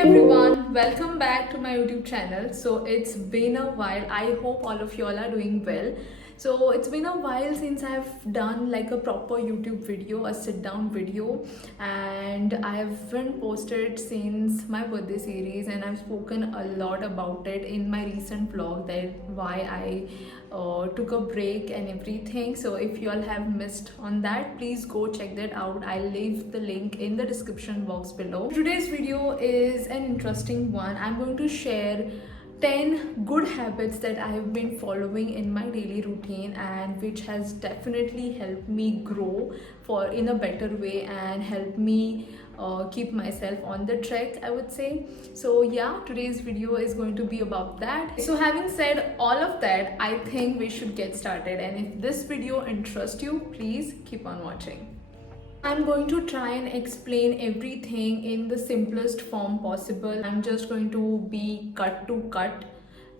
everyone, welcome back to my YouTube channel. So it's been a while. I hope all of you all are doing well. So it's been a while since I've done like a proper YouTube video, a sit down video, and I haven't posted since my birthday series, and I've spoken a lot about it in my recent vlog that why I took a break and everything. So if you all have missed on that, please go check that out. I'll leave the link in the description box below. Today's video is an interesting one. I'm going to share 10 good habits that I have been following in my daily routine and which has definitely helped me grow for in a better way and help me keep myself on the track, I would say. So yeah, today's video is going to be about that. So having said all of that, I think we should get started, and if this video interests you, please keep on watching. I'm going to try and explain everything in the simplest form possible. I'm just going to be cut to cut,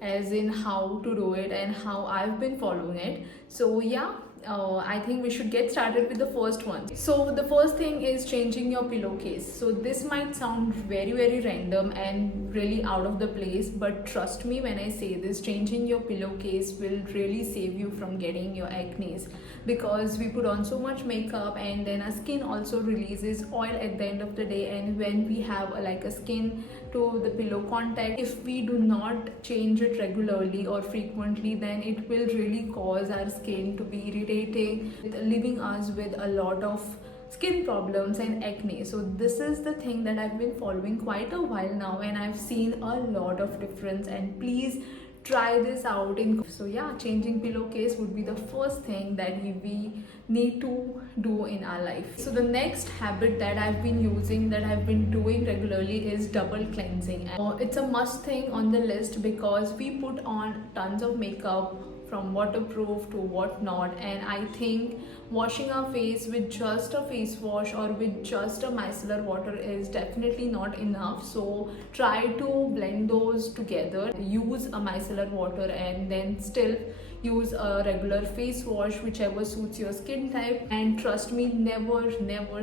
as in how to do it and how I've been following it. So yeah, I think we should get started with the first one. So the first thing is changing your pillowcase. So this might sound very random and really out of the place, but trust me when I say this, changing your pillowcase will really save you from getting your acne, because we put on so much makeup and then our skin also releases oil at the end of the day, and when we have like a skin to the pillow contact, if we do not change it regularly or frequently, then it will really cause our skin to be irritating, leaving us with a lot of skin problems and acne. So this is the thing that I've been following quite a while now, and I've seen a lot of difference, and please try this out. So yeah, changing pillowcase would be the first thing that we need to do in our life. So the next habit that I've been using, that I've been doing regularly, is double cleansing. And it's a must thing on the list because we put on tons of makeup, from waterproof to whatnot, and I think washing our face with just a face wash or with just a micellar water is definitely not enough. So try to blend those together, use a micellar water and then still use a regular face wash, whichever suits your skin type. And trust me, never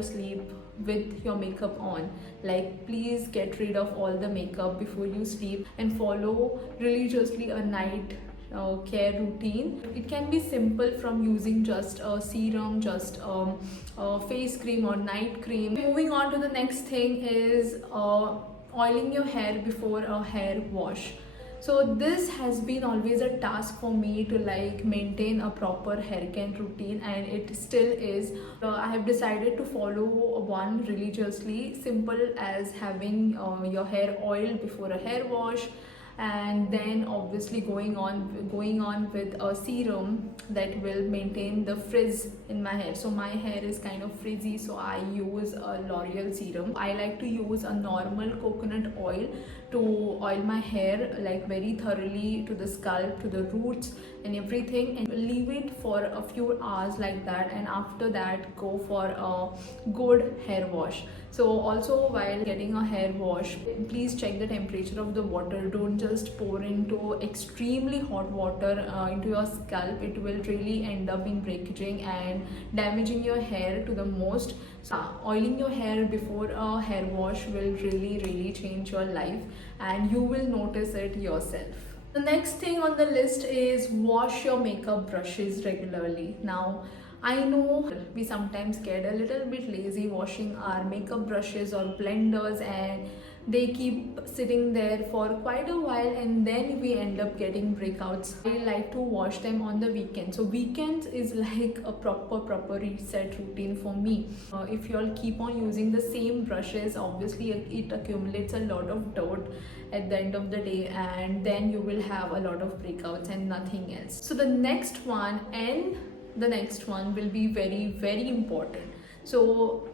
sleep with your makeup on. Like, please get rid of all the makeup before you sleep and follow religiously a night care routine. It can be simple, from using just a serum, just a face cream or night cream. Moving on to the next thing is oiling your hair before a hair wash. So this has been always a task for me to like maintain a proper hair care routine, and it still is. I have decided to follow one religiously, simple as having your hair oiled before a hair wash, and then obviously going on with a serum that will maintain the frizz in my hair. So my hair is kind of frizzy, so I use a L'Oreal serum. I like to use a normal coconut oil to oil my hair like very thoroughly, to the scalp, to the roots and everything, and leave it for a few hours like that, and after that go for a good hair wash. So also, while getting a hair wash, please check the temperature of the water. Don't just pour into extremely hot water into your scalp. It will really end up in breakaging and damaging your hair to the most. So oiling your hair before a hair wash will really change your life, and you will notice it yourself. The next thing on the list is wash your makeup brushes regularly. Now, I know we sometimes get a little bit lazy washing our makeup brushes or blenders, and they keep sitting there for quite a while, and then we end up getting breakouts. I like to wash them on the weekend. So weekends is like a proper reset routine for me. If you all keep on using the same brushes, obviously it accumulates a lot of dirt at the end of the day, and then you will have a lot of breakouts and nothing else. So the next one will be very important. So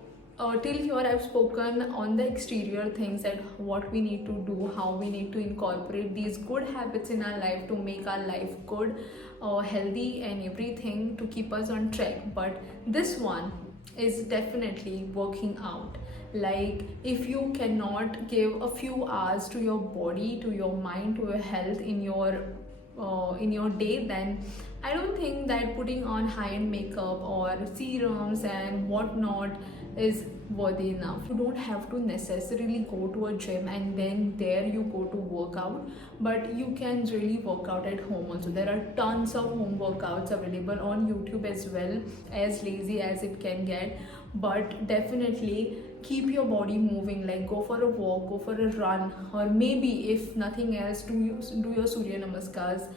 till here I've spoken on the exterior things, that what we need to do, how we need to incorporate these good habits in our life to make our life good, healthy and everything, to keep us on track. But this one is definitely working out. Like, if you cannot give a few hours to your body, to your mind, to your health in your day, then I don't think that putting on high-end makeup or serums and whatnot is worthy enough. You don't have to necessarily go to a gym and then there you go to work out, but you can really work out at home also. There are tons of home workouts available on YouTube as well, as lazy as it can get. But definitely keep your body moving, like go for a walk, go for a run, or maybe if nothing else, do your Surya Namaskars.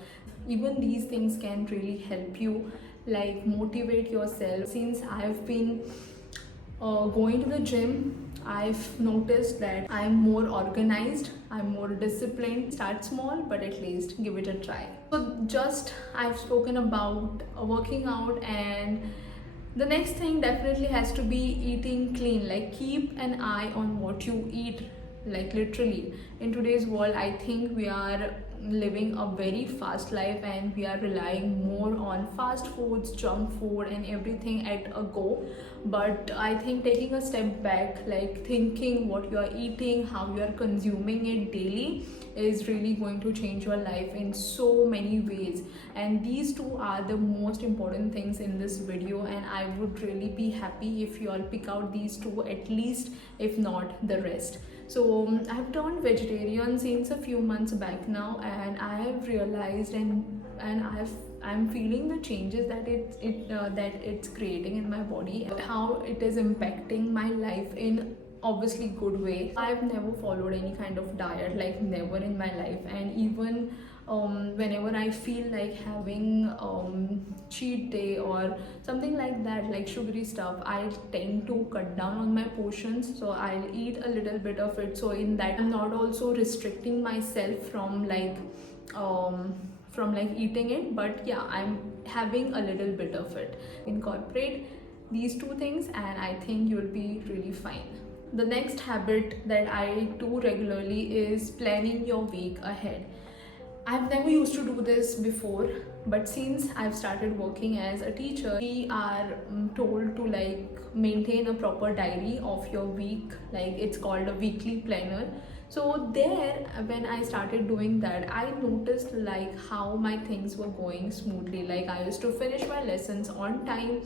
Even these things can really help you like motivate yourself. Since I've been going to the gym, I've noticed that I'm more organized, I'm more disciplined. Start small, but at least give it a try. So just I've spoken about working out, and the next thing definitely has to be eating clean. Like keep an eye on what you eat. Like literally in today's world, I think we are living a very fast life and we are relying more on fast foods, junk food and everything at a go. But I think taking a step back, like thinking what you are eating, how you are consuming it daily, is really going to change your life in so many ways. And these two are the most important things in this video, and I would really be happy if you all pick out these two at least, if not the rest. So I've turned vegetarian since a few months back now, and I have realized and I'm feeling the changes that it's creating in my body, how it is impacting my life in obviously good way. I've never followed any kind of diet, like never in my life. And even whenever I feel like having cheat day or something like that, like sugary stuff, I tend to cut down on my portions, so I'll eat a little bit of it. So in that, I'm not also restricting myself from like eating it, but yeah, I'm having a little bit of it. Incorporate these two things and I think you'll be really fine. The next habit that I do regularly is planning your week ahead. I've never used to do this before, but since I've started working as a teacher, we are told to like maintain a proper diary of your week. Like it's called a weekly planner. So there, when I started doing that, I noticed like how my things were going smoothly. Like I used to finish my lessons on time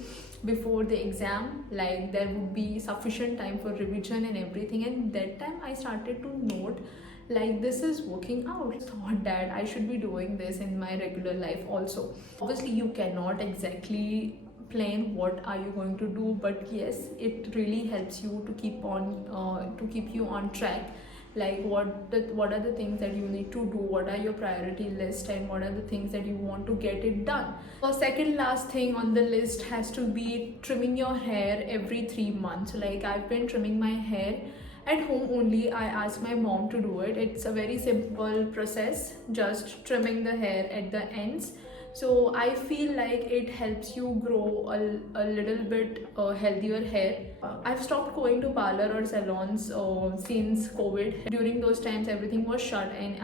before the exam. Like there would be sufficient time for revision and everything. And that time I started to note like this is working out. Thought that I should be doing this in my regular life also. Obviously you cannot exactly plan what are you going to do, but yes, it really helps you to keep you on track. Like what are the things that you need to do, what are your priority list, and what are the things that you want to get it done. The second last thing on the list has to be trimming your hair every 3 months. Like I've been trimming my hair at home only. I asked my mom to do it. It's a very simple process, just trimming the hair at the ends. So I feel like it helps you grow a little bit healthier hair. I've stopped going to parlor or salons since COVID. During those times everything was shut, and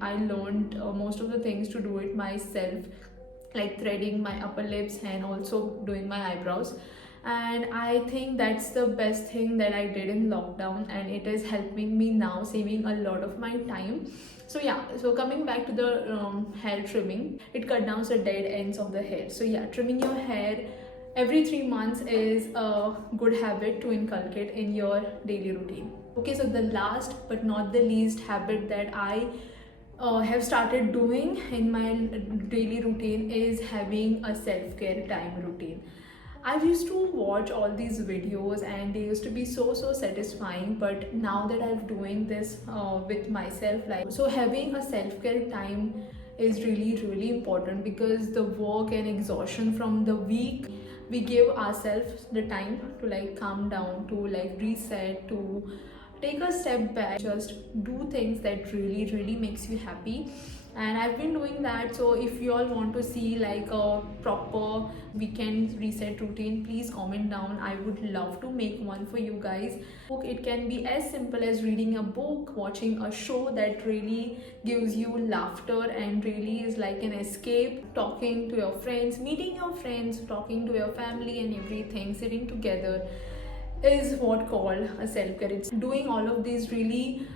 I learned most of the things to do it myself, like threading my upper lips and also doing my eyebrows. And I think that's the best thing that I did in lockdown, and it is helping me now, saving a lot of my time. So yeah, so coming back to the hair trimming, it cut down the dead ends of the hair. So yeah, trimming your hair every 3 months is a good habit to inculcate in your daily routine. Okay, so the last but not the least habit that I have started doing in my daily routine is having a self-care time routine. I used to watch all these videos and they used to be so satisfying, but now that I'm doing this with myself, like, so having a self-care time is really important, because the work and exhaustion from the week, we give ourselves the time to like calm down, to like reset, to take a step back, just do things that really makes you happy. And I've been doing that. So if you all want to see like a proper weekend reset routine, please comment down. I would love to make one for you guys. It can be as simple as reading a book, watching a show that really gives you laughter and really is like an escape, talking to your friends, meeting your friends, talking to your family and everything, sitting together. is what called a self-care. It's doing all of these really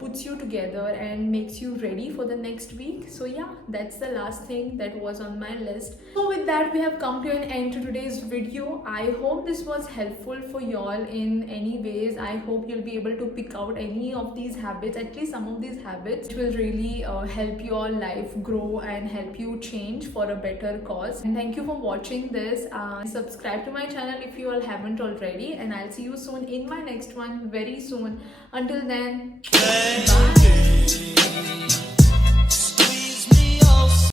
puts you together and makes you ready for the next week. So yeah, that's the last thing that was on my list. So with that, we have come to an end to today's video. I hope this was helpful for y'all in any ways. I hope you'll be able to pick out any of these habits, at least some of these habits, which will really help your life grow and help you change for a better cause. And thank you for watching this. Subscribe to my channel if you all haven't already, and I'll see you soon in my next one very soon. Until then, bye.